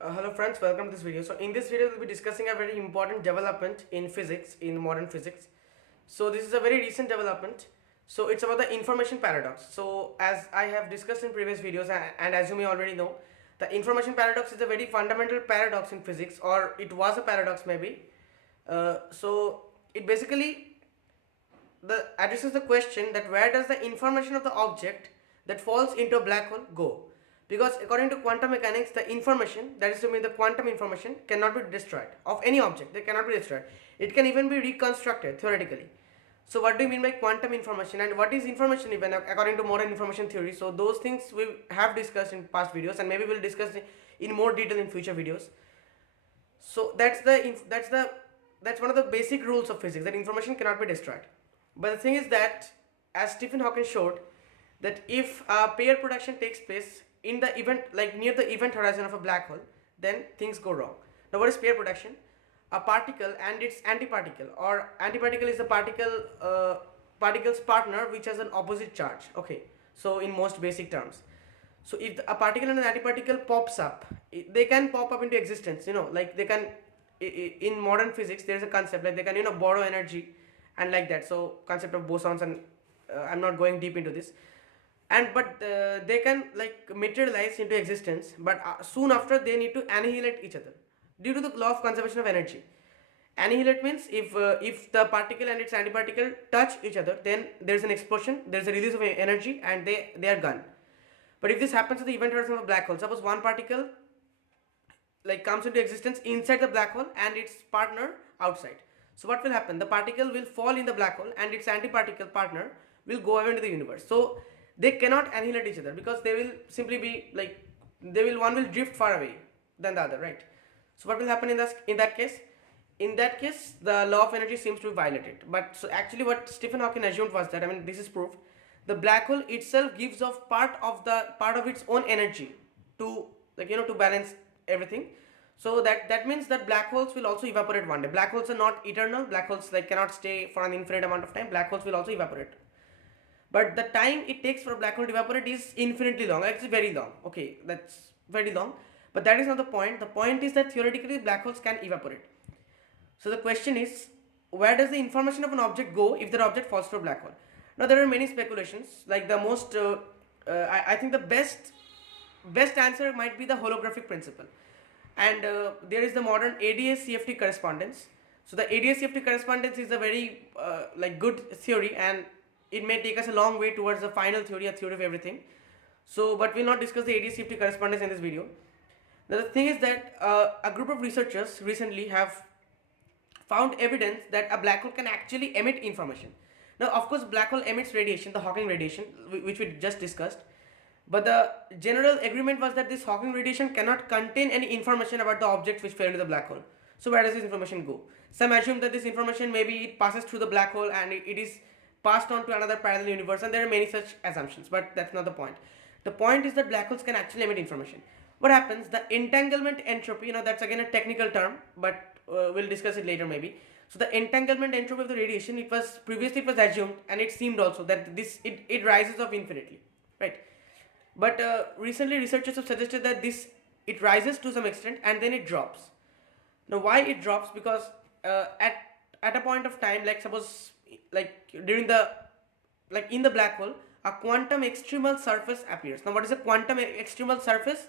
Hello friends, welcome to this video. So in this video we'll be discussing a very important development in physics, in modern physics. So this is a very recent development. So it's about the information paradox. So as I have discussed in previous videos and as you may already know, the information paradox is a very fundamental paradox in physics, or it was a paradox maybe. So it basically addresses the question that where does the information of the object that falls into a black hole go? Because according to quantum mechanics, the information, that is to mean the quantum information, cannot be destroyed of any object. They cannot be destroyed. It can even be reconstructed theoretically. So what do you mean by quantum information, and what is information even according to modern information theory? So those things we have discussed in past videos, and maybe we'll discuss in more detail in future videos. So that's one of the basic rules of physics, that information cannot be destroyed. But the thing is that, as Stephen Hawking showed, that if pair production takes place in the event, like near the event horizon of a black hole, then things go wrong. Now what is pair production? A particle and its antiparticle, or antiparticle is the particle's partner which has an opposite charge. Okay, so in most basic terms, so if a particle and an antiparticle pops up, they can pop up into existence, like they can, in modern physics there is a concept like they can borrow energy and like that. So concept of bosons, and I'm not going deep into this, and but they can like materialize into existence, but soon after they need to annihilate each other due to the law of conservation of energy. Annihilate means if the particle and its antiparticle touch each other, then there's an explosion, there's a release of energy, and they are gone. But if this happens at the event horizon of a black hole, suppose one particle like comes into existence inside the black hole and its partner outside, so what will happen? The particle will fall in the black hole and its antiparticle partner will go away into the universe. So they cannot annihilate each other because they will simply be like, one will drift far away than the other, right? So what will happen in that case? In that case, the law of energy seems to be violated. But so actually what Stephen Hawking assumed was that, I mean, this is proof, the black hole itself gives off part of its own energy to, like, to balance everything. So that means that black holes will also evaporate one day. Black holes are not eternal. Black holes like cannot stay for an infinite amount of time. Black holes will also evaporate, but the time it takes for a black hole to evaporate is infinitely long. It's very long. Okay, that's very long, but that is not the point. The point is that theoretically black holes can evaporate. So the question is, where does the information of an object go if that object falls to a black hole? Now there are many speculations. Like the most, I think the best answer might be the holographic principle, and there is the modern ADS-CFT correspondence. So the ADS-CFT correspondence is a very like good theory, and it may take us a long way towards the final theory, a theory of everything. So, but we'll not discuss the ADS-CFT correspondence in this video. Now, the thing is that a group of researchers recently have found evidence that a black hole can actually emit information. Now, of course, black hole emits radiation, the Hawking radiation, which we just discussed. But the general agreement was that this Hawking radiation cannot contain any information about the objects which fell into the black hole. So where does this information go? Some assume that this information, maybe it passes through the black hole and it is passed on to another parallel universe, and there are many such assumptions, but that's not the point. The point is that black holes can actually emit information. What happens? The entanglement entropy, that's again a technical term, but we'll discuss it later maybe. So the entanglement entropy of the radiation, it was assumed, and it seemed also that it rises up infinitely, right? But recently researchers have suggested that it rises to some extent and then it drops. Now why it drops? Because at a point of time, like suppose like in the black hole, a quantum extremal surface appears. Now what is a quantum extremal surface?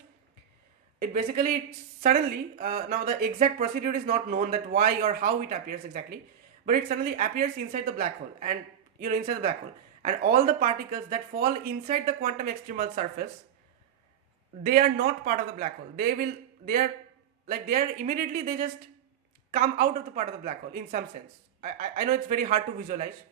It basically suddenly, now the exact procedure is not known, that why or how it appears exactly, but it suddenly appears inside the black hole, and inside the black hole, and all the particles that fall inside the quantum extremal surface, they are not part of the black hole. They are immediately, they just come out of the part of the black hole in some sense. I know it's very hard to visualize,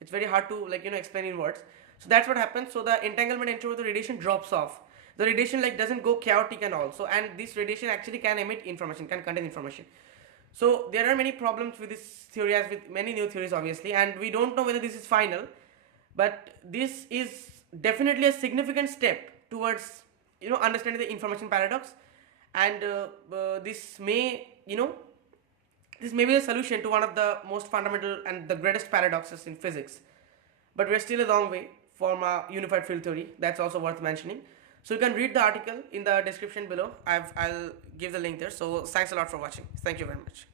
it's very hard to explain in words. So that's what happens. So the entanglement entropy of the radiation drops off. The radiation doesn't go chaotic and all. So, and this radiation actually can emit information, can contain information. So there are many problems with this theory, as with many new theories obviously, and we don't know whether this is final, but this is definitely a significant step towards understanding the information paradox, and this may this may be the solution to one of the most fundamental and the greatest paradoxes in physics. But we're still a long way from a unified field theory. That's also worth mentioning. So you can read the article in the description below. I'll give the link there. So thanks a lot for watching. Thank you very much.